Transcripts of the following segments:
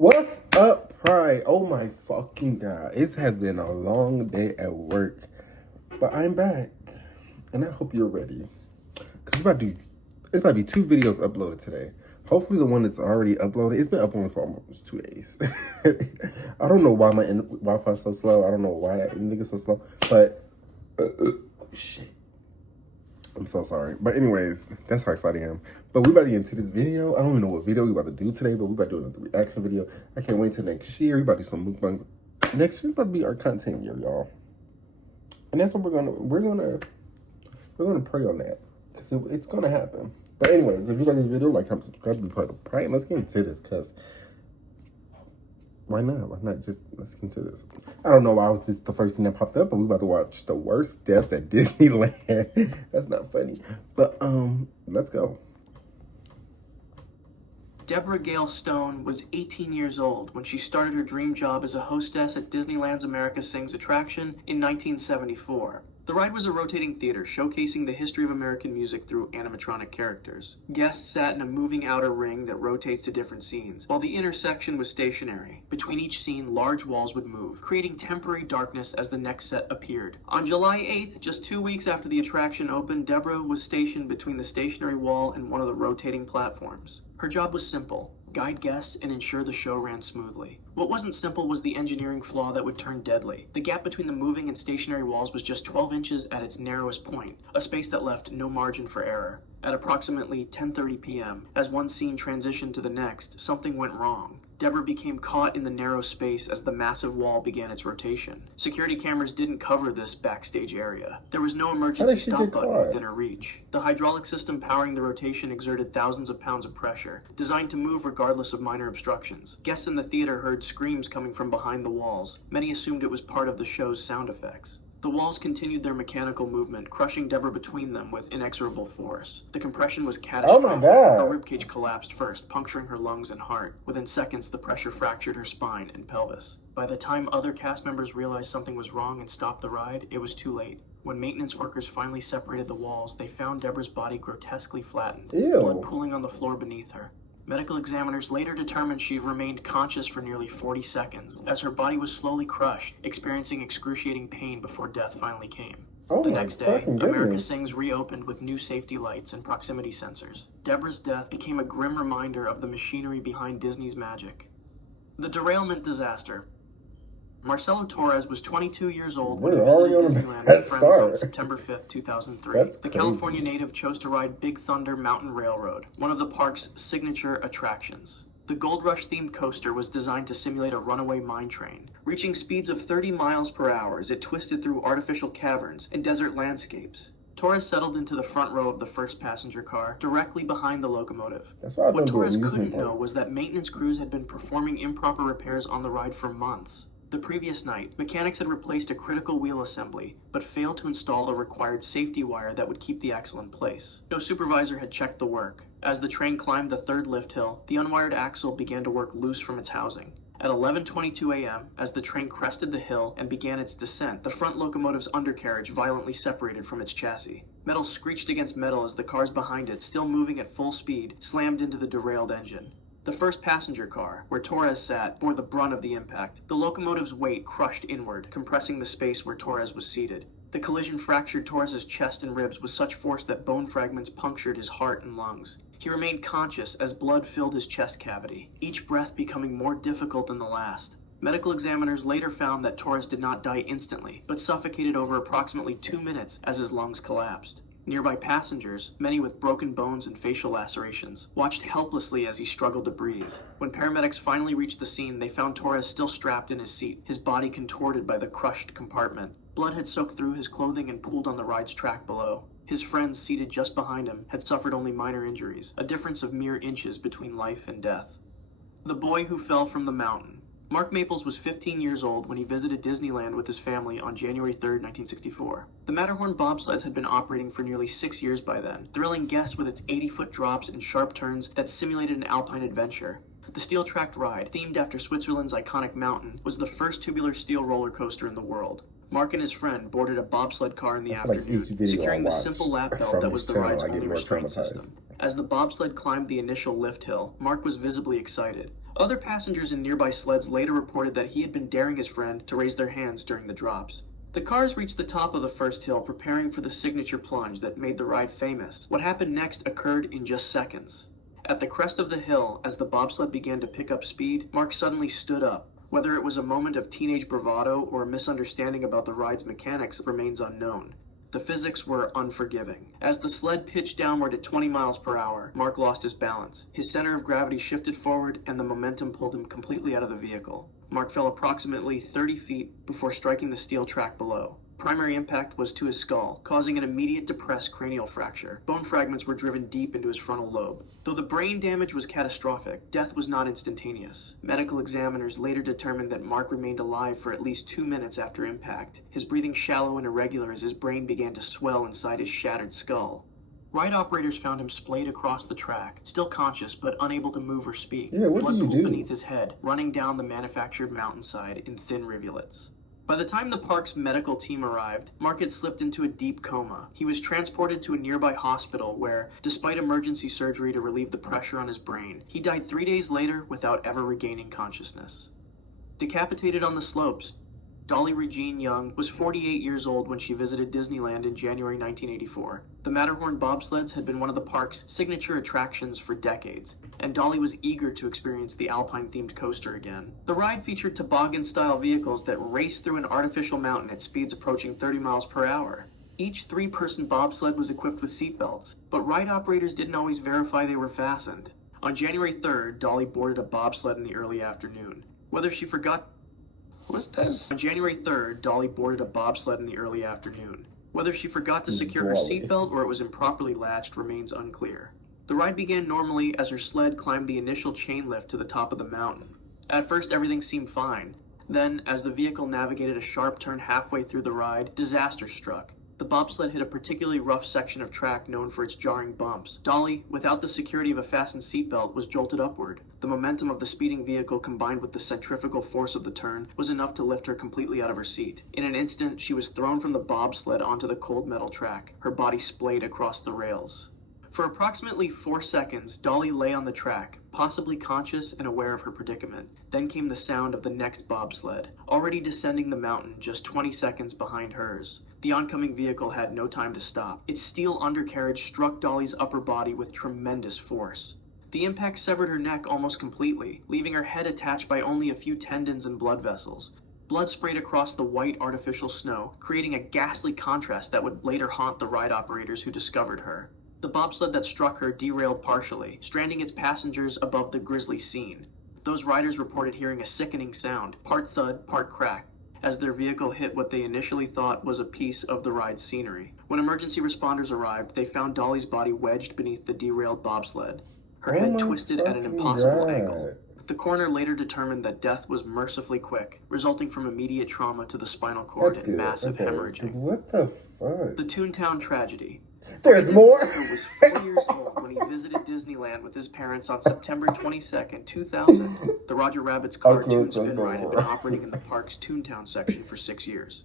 What's up, Pride? Oh my fucking god. It has been a long day at work, but I'm back. And I hope you're ready. Because it's about to be 2 videos uploaded today. Hopefully the one that's already uploaded, it's been uploaded for almost 2 days. I don't know why my Wi-Fi is so slow. I don't know why anything is so slow, but shit. I'm so sorry. But anyways, that's how excited I am. But we about to get into this video. I don't even know what video we about to do today, but we about to do another reaction video. I can't wait till next year. We about to do some mukbangs. Next year about to be our content year, y'all. And that's what we're gonna pray on that. Because it's gonna happen. But anyways, if you like this video, like, comment, subscribe, be part of Pride. Let's get into this, because why not? Why not just, let's get into this. I don't know why was this the first thing that popped up, but we about to watch the worst deaths at Disneyland. That's not funny. But let's go. Deborah Gale Stone was 18 years old when she started her dream job as a hostess at Disneyland's America Sings attraction in 1974. The ride was a rotating theater showcasing the history of American music through animatronic characters. Guests sat in a moving outer ring that rotates to different scenes, while the inner section was stationary. Between each scene, large walls would move, creating temporary darkness as the next set appeared. On July 8th, just 2 weeks after the attraction opened, Deborah was stationed between the stationary wall and one of the rotating platforms. Her job was simple: guide guests and ensure the show ran smoothly. What wasn't simple was the engineering flaw that would turn deadly. The gap between the moving and stationary walls was just 12 inches at its narrowest point, a space that left no margin for error. At approximately 10:30 p.m., as one scene transitioned to the next, something went wrong. Deborah became caught in the narrow space as the massive wall began its rotation. Security cameras didn't cover this backstage area. There was no emergency stop button within her reach. The hydraulic system powering the rotation exerted thousands of pounds of pressure, designed to move regardless of minor obstructions. Guests in the theater heard screams coming from behind the walls. Many assumed it was part of the show's sound effects. The walls continued their mechanical movement, crushing Deborah between them with inexorable force. The compression was catastrophic. Oh my God. Her ribcage collapsed first, puncturing her lungs and heart. Within seconds, the pressure fractured her spine and pelvis. By the time other cast members realized something was wrong and stopped the ride, it was too late. When maintenance workers finally separated the walls, they found Deborah's body grotesquely flattened, blood pooling on the floor beneath her. Medical examiners later determined she remained conscious for nearly 40 seconds, as her body was slowly crushed, experiencing excruciating pain before death finally came. The next day, America Sings reopened with new safety lights and proximity sensors. Deborah's death became a grim reminder of the machinery behind Disney's magic. The derailment disaster. Marcelo Torres was 22 years old when he visited Disneyland with friends on September 5th, 2003. The California native chose to ride Big Thunder Mountain Railroad, one of the park's signature attractions. The Gold Rush-themed coaster was designed to simulate a runaway mine train. Reaching speeds of 30 miles per hour as it twisted through artificial caverns and desert landscapes. Torres settled into the front row of the first passenger car, directly behind the locomotive. What Torres couldn't know was that maintenance crews had been performing improper repairs on the ride for months. The previous night, mechanics had replaced a critical wheel assembly, but failed to install a required safety wire that would keep the axle in place. No supervisor had checked the work. As the train climbed the third lift hill, the unwired axle began to work loose from its housing. At 11:22 a.m., as the train crested the hill and began its descent, the front locomotive's undercarriage violently separated from its chassis. Metal screeched against metal as the cars behind it, still moving at full speed, slammed into the derailed engine. The first passenger car, where Torres sat, bore the brunt of the impact. The locomotive's weight crushed inward, compressing the space where Torres was seated. The collision fractured Torres's chest and ribs with such force that bone fragments punctured his heart and lungs. He remained conscious as blood filled his chest cavity, each breath becoming more difficult than the last. Medical examiners later found that Torres did not die instantly, but suffocated over approximately 2 minutes as his lungs collapsed. Nearby passengers, many with broken bones and facial lacerations, watched helplessly as he struggled to breathe. When paramedics finally reached the scene, they found Torres still strapped in his seat, his body contorted by the crushed compartment. Blood had soaked through his clothing and pooled on the ride's track below. His friends, seated just behind him, had suffered only minor injuries, a difference of mere inches between life and death. The boy who fell from the mountain. Mark Maples was 15 years old when he visited Disneyland with his family on January 3, 1964. The Matterhorn bobsleds had been operating for nearly 6 years by then, thrilling guests with its 80-foot drops and sharp turns that simulated an alpine adventure. The steel-tracked ride, themed after Switzerland's iconic mountain, was the first tubular steel roller coaster in the world. Mark and his friend boarded a bobsled car in the afternoon, securing the simple lap belt that was the ride's only restraint system. As the bobsled climbed the initial lift hill, Mark was visibly excited. Other passengers in nearby sleds later reported that he had been daring his friend to raise their hands during the drops. The cars reached the top of the first hill, preparing for the signature plunge that made the ride famous. What happened next occurred in just seconds. At the crest of the hill, as the bobsled began to pick up speed, Mark suddenly stood up. Whether it was a moment of teenage bravado or a misunderstanding about the ride's mechanics remains unknown. The physics were unforgiving. As the sled pitched downward at 20 miles per hour, Mark lost his balance. His center of gravity shifted forward and the momentum pulled him completely out of the vehicle. Mark fell approximately 30 feet before striking the steel track below. Primary impact was to his skull, causing an immediate depressed cranial fracture. Bone fragments were driven deep into his frontal lobe. Though the brain damage was catastrophic, death was not instantaneous. Medical examiners later determined that Mark remained alive for at least 2 minutes after impact, his breathing shallow and irregular as his brain began to swell inside his shattered skull. Ride operators found him splayed across the track, still conscious but unable to move or speak. Yeah, what Blood do you pooled do? beneath his head, running down the manufactured mountainside in thin rivulets. By the time the park's medical team arrived, Mark had slipped into a deep coma. He was transported to a nearby hospital where, despite emergency surgery to relieve the pressure on his brain, he died 3 days later without ever regaining consciousness. Decapitated on the slopes, Dolly Regine Young was 48 years old when she visited Disneyland in January 1984. The Matterhorn bobsleds had been one of the park's signature attractions for decades, and Dolly was eager to experience the Alpine-themed coaster again. The ride featured toboggan-style vehicles that raced through an artificial mountain at speeds approaching 30 miles per hour. Each three-person bobsled was equipped with seatbelts, but ride operators didn't always verify they were fastened. On January 3rd, Dolly boarded a bobsled in the early afternoon. Whether she forgot What's this? On January 3rd, Dolly boarded a bobsled in the early afternoon. Whether she forgot to secure her Dolly. seatbelt or it was improperly latched remains unclear. The ride began normally as her sled climbed the initial chain lift to the top of the mountain. At first, everything seemed fine. Then, as the vehicle navigated a sharp turn halfway through the ride, disaster struck. The bobsled hit a particularly rough section of track known for its jarring bumps. Dolly, without the security of a fastened seatbelt, was jolted upward. The momentum of the speeding vehicle combined with the centrifugal force of the turn was enough to lift her completely out of her seat. In an instant, she was thrown from the bobsled onto the cold metal track, her body splayed across the rails. For approximately 4 seconds, Dolly lay on the track, possibly conscious and aware of her predicament. Then came the sound of the next bobsled, already descending the mountain just 20 seconds behind hers. The oncoming vehicle had no time to stop. Its steel undercarriage struck Dolly's upper body with tremendous force. The impact severed her neck almost completely, leaving her head attached by only a few tendons and blood vessels. Blood sprayed across the white artificial snow, creating a ghastly contrast that would later haunt the ride operators who discovered her. The bobsled that struck her derailed partially, stranding its passengers above the grisly scene. Those riders reported hearing a sickening sound, part thud, part crack, as their vehicle hit what they initially thought was a piece of the ride's scenery. When emergency responders arrived, they found Dolly's body wedged beneath the derailed bobsled, her head twisted at an impossible angle. The coroner later determined that death was mercifully quick, resulting from immediate trauma to the spinal cord and massive hemorrhaging. What the fuck? The Toontown tragedy. There's more? He was 4 years old when he visited Disneyland with his parents on September 22nd, 2000. The Roger Rabbit's cartoon spin ride had been operating in the park's Toontown section for 6 years.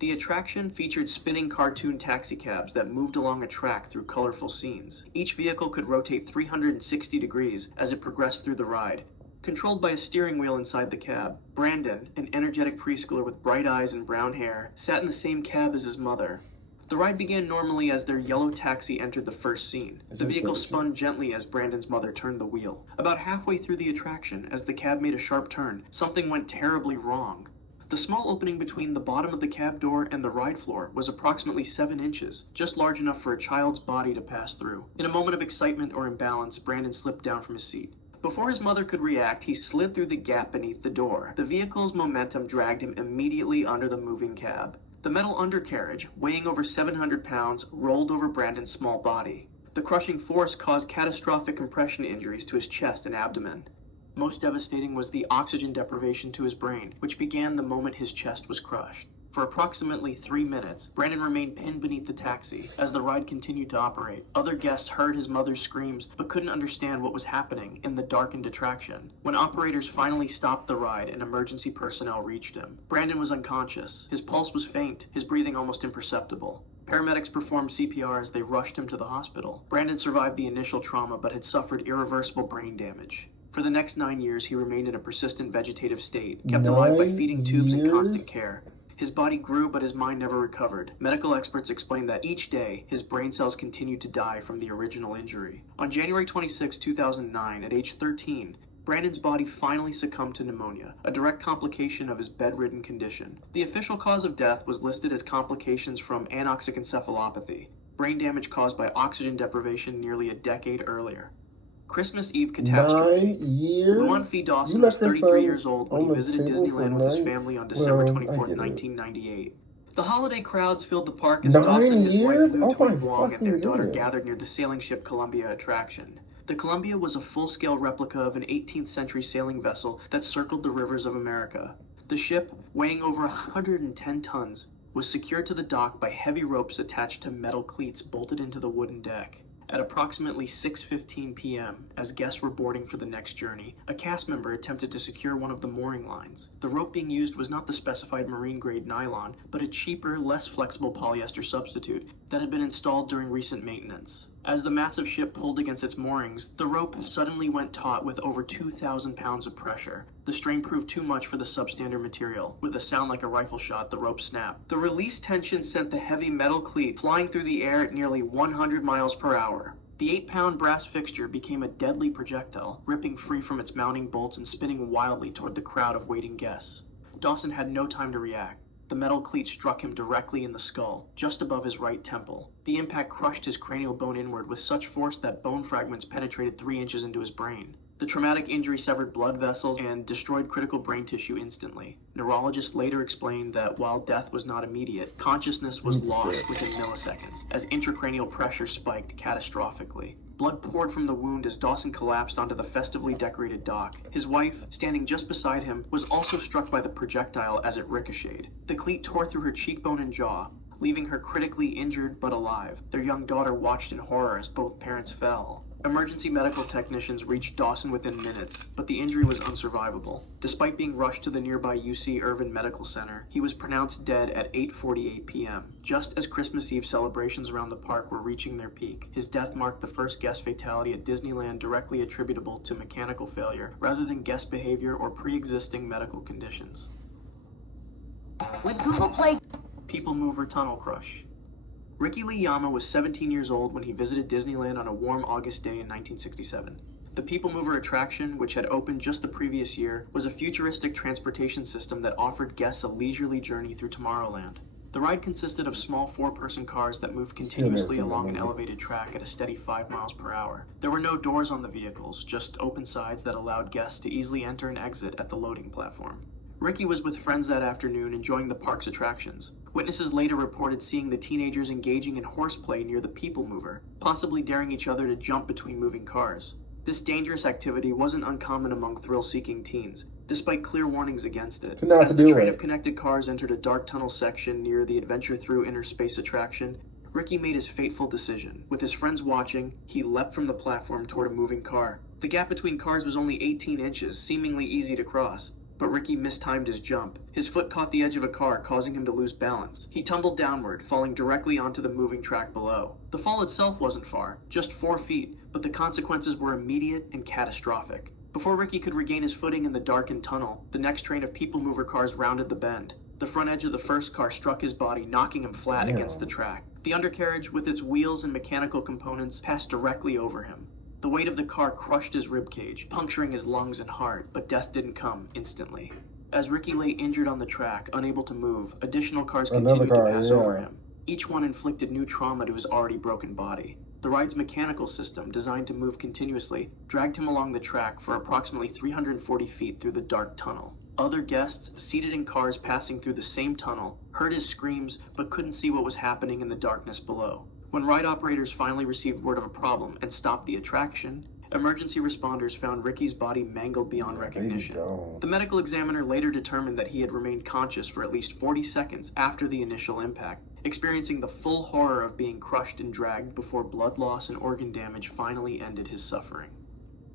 The attraction featured spinning cartoon taxicabs that moved along a track through colorful scenes. Each vehicle could rotate 360 degrees as it progressed through the ride, controlled by a steering wheel inside the cab. Brandon, an energetic preschooler with bright eyes and brown hair, sat in the same cab as his mother. The ride began normally as their yellow taxi entered the first scene. The vehicle spun gently as Brandon's mother turned the wheel. About halfway through the attraction, as the cab made a sharp turn, something went terribly wrong. The small opening between the bottom of the cab door and the ride floor was approximately 7 inches, just large enough for a child's body to pass through. In a moment of excitement or imbalance, Brandon slipped down from his seat. Before his mother could react, he slid through the gap beneath the door. The vehicle's momentum dragged him immediately under the moving cab. The metal undercarriage, weighing over 700 pounds, rolled over Brandon's small body. The crushing force caused catastrophic compression injuries to his chest and abdomen. Most devastating was the oxygen deprivation to his brain, which began the moment his chest was crushed. For approximately 3 minutes, Brandon remained pinned beneath the taxi as the ride continued to operate. Other guests heard his mother's screams but couldn't understand what was happening in the darkened attraction. When operators finally stopped the ride and emergency personnel reached him, Brandon was unconscious. His pulse was faint, his breathing almost imperceptible. Paramedics performed CPR as they rushed him to the hospital. Brandon survived the initial trauma but had suffered irreversible brain damage. For the next 9 years, he remained in a persistent vegetative state, kept alive by feeding tubes and constant care. His body grew, but his mind never recovered. Medical experts explained that each day, his brain cells continued to die from the original injury. On January 26, 2009, at age 13, Brandon's body finally succumbed to pneumonia, a direct complication of his bedridden condition. The official cause of death was listed as complications from anoxic encephalopathy, brain damage caused by oxygen deprivation nearly a decade earlier. Christmas Eve catastrophe. 9 years? Luan Fee Dawson was 33 years old when he visited Disneyland with his family on December 24, 1998. The holiday crowds filled the park as Dawson and his wife flew to Guam and their daughter gathered near the sailing ship Columbia attraction. The Columbia was a full-scale replica of an 18th century sailing vessel that circled the rivers of America. The ship, weighing over 110 tons, was secured to the dock by heavy ropes attached to metal cleats bolted into the wooden deck. At approximately 6:15 p.m., as guests were boarding for the next journey, a cast member attempted to secure one of the mooring lines. The rope being used was not the specified marine-grade nylon, but a cheaper, less flexible polyester substitute that had been installed during recent maintenance. As the massive ship pulled against its moorings, the rope suddenly went taut with over 2,000 pounds of pressure. The strain proved too much for the substandard material. With a sound like a rifle shot, the rope snapped. The released tension sent the heavy metal cleat flying through the air at nearly 100 miles per hour. The 8-pound brass fixture became a deadly projectile, ripping free from its mounting bolts and spinning wildly toward the crowd of waiting guests. Dawson had no time to react. The metal cleat struck him directly in the skull, just above his right temple. The impact crushed his cranial bone inward with such force that bone fragments penetrated 3 inches into his brain. The traumatic injury severed blood vessels and destroyed critical brain tissue instantly. Neurologists later explained that while death was not immediate, consciousness was lost within milliseconds, as intracranial pressure spiked catastrophically. Blood poured from the wound as Dawson collapsed onto the festively decorated dock. His wife, standing just beside him, was also struck by the projectile as it ricocheted. The cleat tore through her cheekbone and jaw, leaving her critically injured but alive. Their young daughter watched in horror as both parents fell. Emergency medical technicians reached Dawson within minutes, but the injury was unsurvivable. Despite being rushed to the nearby UC Irvin Medical Center, he was pronounced dead at 8:48 p.m., just as Christmas Eve celebrations around the park were reaching their peak. His death marked the first guest fatality at Disneyland directly attributable to mechanical failure, rather than guest behavior or pre-existing medical conditions. With Google Play, People Mover Tunnel Crush. Ricky Lee Yama was 17 years old when he visited Disneyland on a warm August day in 1967. The People Mover attraction, which had opened just the previous year, was a futuristic transportation system that offered guests a leisurely journey through Tomorrowland. The ride consisted of small 4-person cars that moved continuously along an elevated track at a steady 5 miles per hour. There were no doors on the vehicles, just open sides that allowed guests to easily enter and exit at the loading platform. Ricky was with friends that afternoon enjoying the park's attractions. Witnesses later reported seeing the teenagers engaging in horseplay near the People Mover, possibly daring each other to jump between moving cars. This dangerous activity wasn't uncommon among thrill-seeking teens, despite clear warnings against it. As the train of connected cars entered a dark tunnel section near the Adventure Through Inner Space attraction, Ricky made his fateful decision. With his friends watching, he leapt from the platform toward a moving car. The gap between cars was only 18 inches, seemingly easy to cross. But Ricky mistimed his jump. His foot caught the edge of a car, causing him to lose balance. He tumbled downward, falling directly onto the moving track below. The fall itself wasn't far, just 4 feet, but the consequences were immediate and catastrophic. Before Ricky could regain his footing in the darkened tunnel, the next train of People Mover cars rounded the bend. The front edge of the first car struck his body, knocking him flat against the track. The undercarriage, with its wheels and mechanical components, passed directly over him. The weight of the car crushed his ribcage, puncturing his lungs and heart, but death didn't come instantly. As Ricky lay injured on the track, unable to move, additional cars continued to pass over him. Each one inflicted new trauma to his already broken body. The ride's mechanical system, designed to move continuously, dragged him along the track for approximately 340 feet through the dark tunnel. Other guests, seated in cars passing through the same tunnel, heard his screams but couldn't see what was happening in the darkness below. When ride operators finally received word of a problem and stopped the attraction, emergency responders found Ricky's body mangled beyond recognition. The medical examiner later determined that he had remained conscious for at least 40 seconds after the initial impact, experiencing the full horror of being crushed and dragged before blood loss and organ damage finally ended his suffering.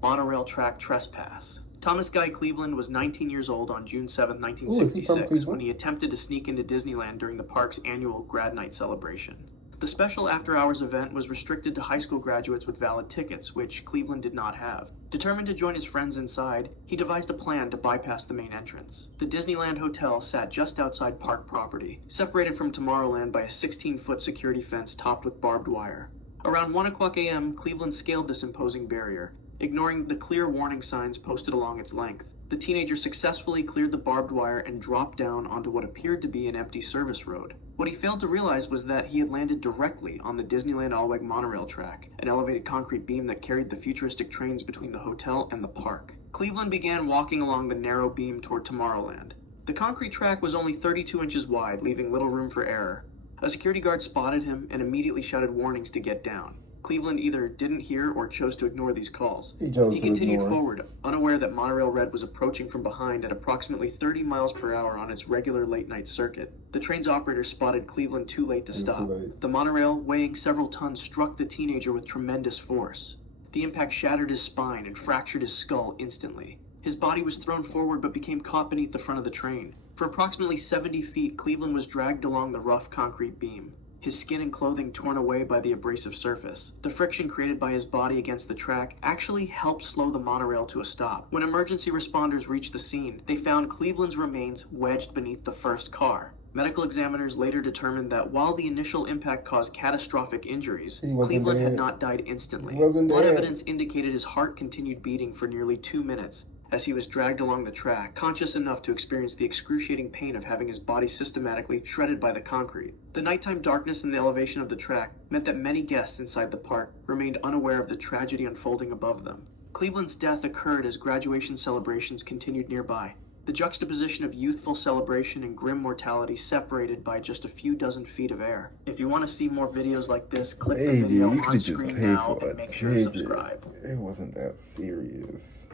Monorail track trespass. Thomas Guy Cleveland was 19 years old on June 7, 1966, when he attempted to sneak into Disneyland during the park's annual Grad Night celebration. The special after-hours event was restricted to high school graduates with valid tickets, which Cleveland did not have. Determined to join his friends inside, he devised a plan to bypass the main entrance. The Disneyland Hotel sat just outside park property, separated from Tomorrowland by a 16-foot security fence topped with barbed wire. Around 1 o'clock a.m., Cleveland scaled this imposing barrier, ignoring the clear warning signs posted along its length. The teenager successfully cleared the barbed wire and dropped down onto what appeared to be an empty service road. What he failed to realize was that he had landed directly on the Disneyland Allweg monorail track, an elevated concrete beam that carried the futuristic trains between the hotel and the park. Cleveland began walking along the narrow beam toward Tomorrowland. The concrete track was only 32 inches wide, leaving little room for error. A security guard spotted him and immediately shouted warnings to get down. Cleveland either didn't hear or chose to ignore these calls. He continued forward, unaware that Monorail Red was approaching from behind at approximately 30 miles per hour on its regular late-night circuit. The train's operator spotted Cleveland too late to stop. The monorail, weighing several tons, struck the teenager with tremendous force. The impact shattered his spine and fractured his skull instantly. His body was thrown forward but became caught beneath the front of the train. For approximately 70 feet, Cleveland was dragged along the rough concrete beam, his skin and clothing torn away by the abrasive surface. The friction created by his body against the track actually helped slow the monorail to a stop. When emergency responders reached the scene, they found Cleveland's remains wedged beneath the first car. Medical examiners later determined that while the initial impact caused catastrophic injuries, Cleveland had not died instantly. Blood evidence indicated his heart continued beating for nearly 2 minutes, as he was dragged along the track, conscious enough to experience the excruciating pain of having his body systematically shredded by the concrete. The nighttime darkness and the elevation of the track meant that many guests inside the park remained unaware of the tragedy unfolding above them. Cleveland's death occurred as graduation celebrations continued nearby. The juxtaposition of youthful celebration and grim mortality separated by just a few dozen feet of air. If you want to see more videos like this, click the video on screen now and make sure to subscribe. It wasn't that serious.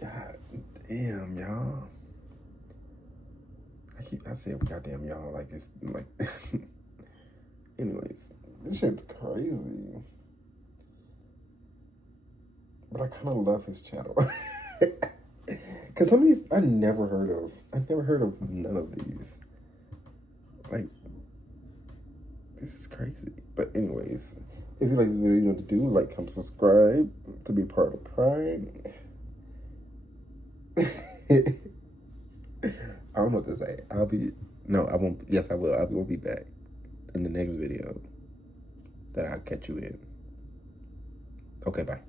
God damn, y'all. I say goddamn y'all like it's like anyways, this shit's crazy. But I kinda love his channel. Cause some of these I never heard of. I never heard of none of these. Like, this is crazy. But anyways, if you like this video, you know what to do. Like, comment, subscribe to be part of Pride. I don't know what to say. I won't. Yes, I will. I will be back in the next video that I'll catch you in. Okay, bye.